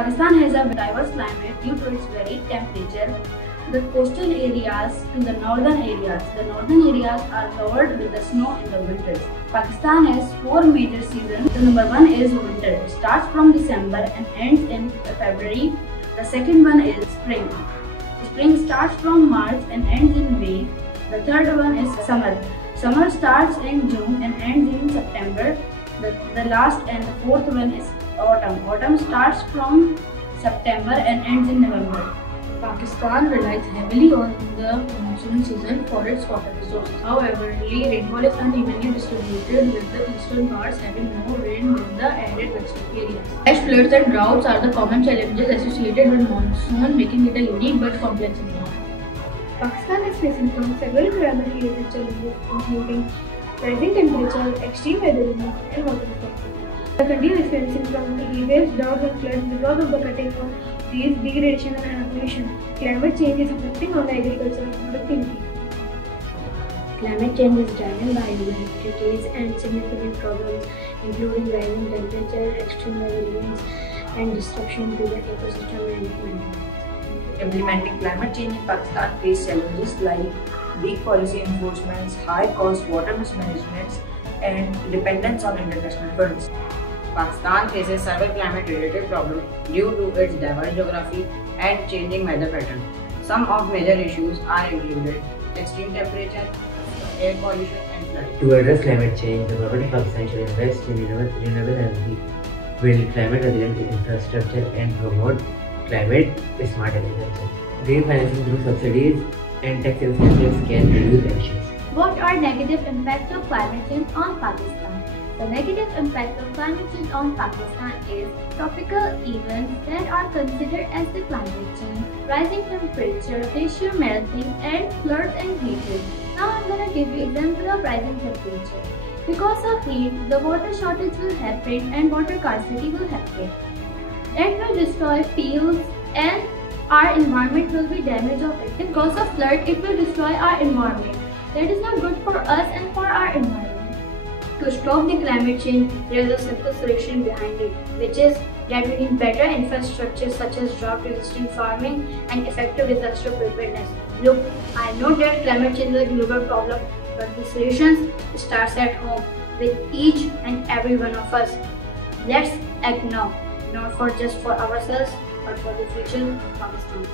Pakistan has a diverse climate due to its varied temperature. The coastal areas to the northern areas. The northern areas are covered with the snow in the winters. Pakistan has four major seasons. The number one is winter. It starts from December and ends in February. The second one is spring. Spring starts from March and ends in May. The third one is summer. Summer starts in June and ends in September. The last and the fourth one is autumn. Autumn starts from September and ends in November. Pakistan relies heavily on the monsoon season for its water resources. However, rainfall is unevenly distributed, with the eastern parts having more rain than the arid western areas. Flash floods and droughts are the common challenges associated with monsoon, making it a unique but complex environment. Pakistan is facing from several climate-related challenges, including rising temperature, extreme weather events, and water scarcity. The country is experiencing from heat waves, droughts, and floods because of the cutting of trees, degradation, and pollution. Climate change is affecting on agriculture and productivity. Climate change is driven by human activities and significant problems, including rising temperature, extreme weather events, and disruption to the ecosystem and environment. Implementing climate change in Pakistan faces challenges like weak policy enforcements, high-cost water mismanagement, and dependence on international funds. Pakistan faces several climate-related problems due to its diverse geography and changing weather patterns. Some of major issues are included extreme temperature, air pollution, and flooding. To address climate change, the government of Pakistan should invest in renewable energy, build climate-resilient infrastructure, and promote climate-smart agriculture. Green financing through subsidies and tax incentives can reduce emissions. What are negative impacts of climate change on Pakistan? The negative impact of climate change on Pakistan is tropical events that are considered as the climate change, rising temperature, glacier melting, and floods and heat waves. Now I'm going to give you example of rising temperature. Because of heat, the water shortage will happen and water scarcity will happen. It will destroy fields and our environment will be damaged of it. Because of flood, it will destroy our environment. That is not good for us and for our environment. To stop the climate change, there is a simple solution behind it, which is that we need better infrastructure such as drought-resistant farming and effective disaster preparedness. Look, I know that climate change is a global problem, but the solutions starts at home with each and every one of us. Let's act now, not just for ourselves, but for the future of Pakistan.